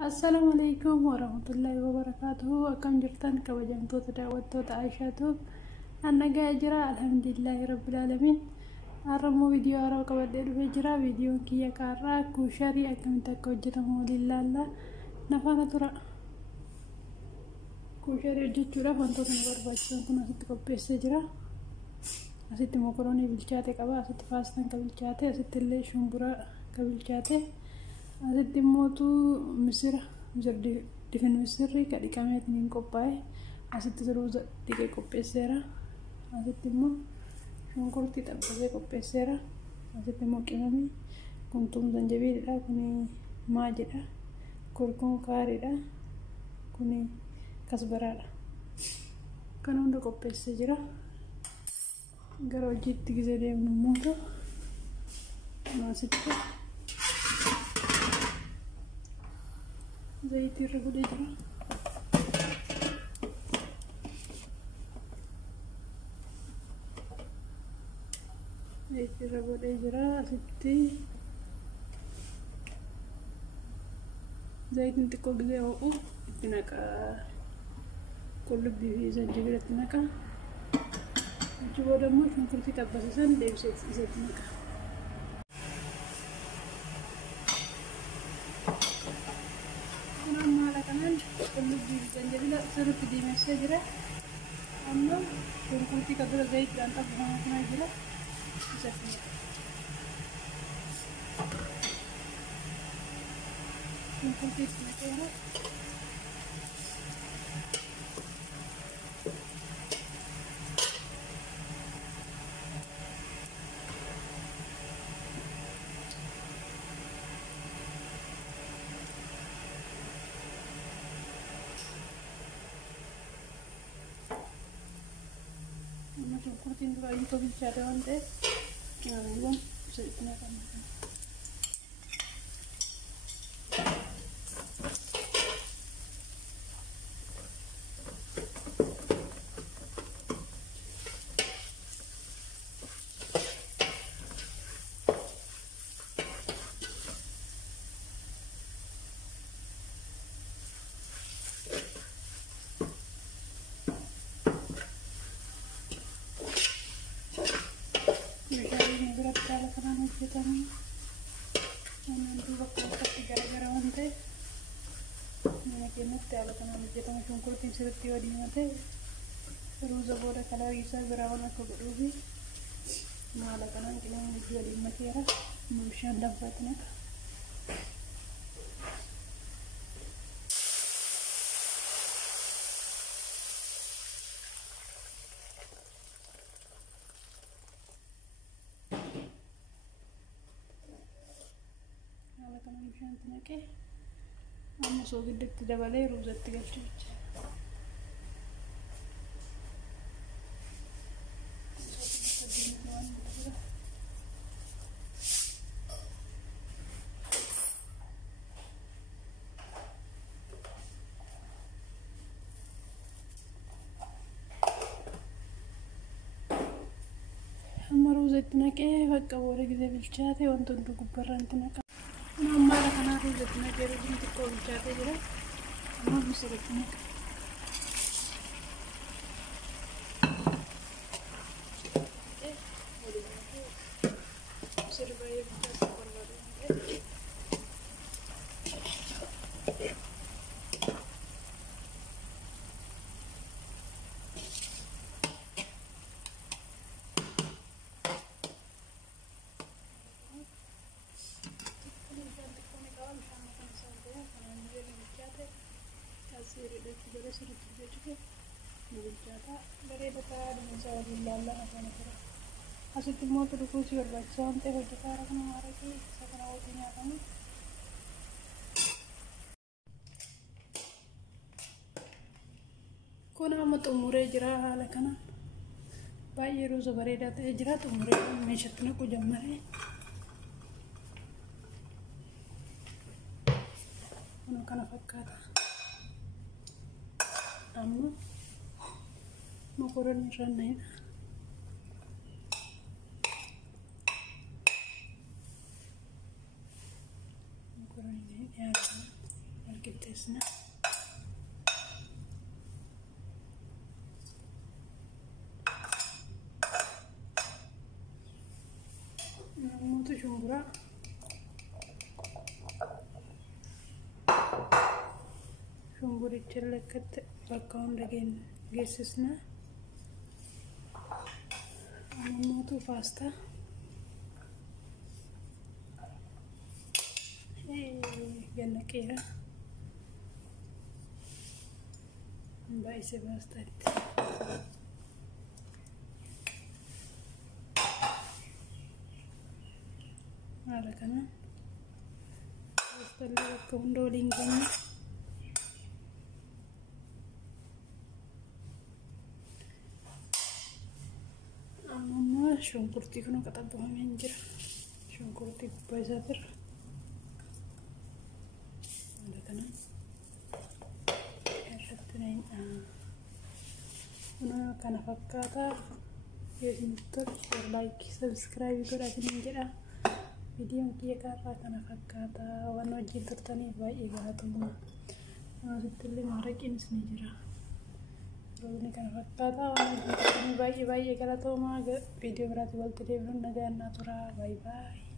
Assalamualaikum warahmatullahi wabarakatuh. Akkam jirtan kabajamtoota daawwattoota Aishaatuuf annagaa jira alhamdulillahi rabbil alamin. Har'ammoo viidiyoo haaraa qabadhee dhufee jira. Viidiyoon kiyya kaarraa kuusharii akkamitti akka hojjetamu waliin ilaalla. Nafaana tura. Kuusharii hojjechuudhaaf wantoota nu barbaachisan kun asitti qopheessee jira. Asitti mokoroonii bilchaate qaba, asitti paastaan ka bilchaate, asitti illee shumburaa ka bilchaate. Asitti mootu misira difin misirri ka dhiqameetiin qophaa'e. Asitti ruuza dhiqee qopheesseera. Asitti immoo shunkurtii xabbasee qopheesseera. Asitti immoo qimamii kuntum zanjabiilidha, kuni maajidha, kurkuun kaariidha, kuni kasbaraadha. Kan hunda qopheessee jira. Gara hojiitti gisee deemnu immoo asitti zayitii irra godhee jira. Zayitii irra godhee jira. Asitti zayitiin xiqqoo gisee ho'u itti naqa, qullubbii fi zanjabiila itti naqa. Achi booda immoo shunkurtii xabbase san deebisee itti naqa. Qullubbii fi zanjabiila sirriitti diimessee jira. Amma shunkurtii kan dura zayitiidhaan xabbafamaa jira. Isatti shunkurtii itti naqeera. Shunkurtiin dura iyyuu bilchaate waan ta'eef qimamiiwwan itti naqamu. Kalau kena hujatan, nanti waktu gara-gara mante, mungkin kalau kena hujatan shunkurtiin sirriitti wadiin mate, ruuza booda kalaa isaa biraawwan akka godhuufi maala kanaan qinaan nuti wadiin mateera. Bishaan danfaatti naqa. Bishaan itti naqee amma soogiddaatti dabalee ruuzatti galchuu jechuudha. Amma ruuzatti naqee bakka booda gisee bilchaate wanta hundi gubbarraan itti naqa. Amma kana ruuzatti naqee ruuziin xiqqoo bilchaatee jira. Amma misirratti naqa. Misirri baay'ee bilchaachuu barbaadu. Asitti immoo turuu si barbaachisa waan ta'eef hojjetaa haara kana haara kee isa kana waliin nyaatamu. Kun amma xumuree jira haala kanaan. Baay'ee ruuza bareedaa ta'ee jira. Xumuree meeshaatti naquu jalqabee. Kun kana fakkaata. Amma mokoroonii irra na'edha. Mokoroonii qixxeessina. Namoota shumburaa shumburicha lakkatti bakka hunda geessisna. Namoota paastaa ganna qeera baay'ise paastaatti. Haala kanaan paastallee bakka hunda waliin geenye. Amma shunkurtii kun qaxabbamee jira. Shunkurtii gubbaa isaatirra haala kanaan irratti kun kana fakkaata. Yoo isinitti tole like subscribe godhaa isiniin jedha. Viidiyoon kiyya kanarraa kana fakkaata. Waan wajjin turtaniif baay'ee galatoomaa. Asittillee maaraqiinis ni jira. Roobni kana fakkaata. Waan wajjin turtaniif baay'ee galatoomaa. Viidiyoo biraatti walitti deebinuun nagaan naa tura. Bye bye.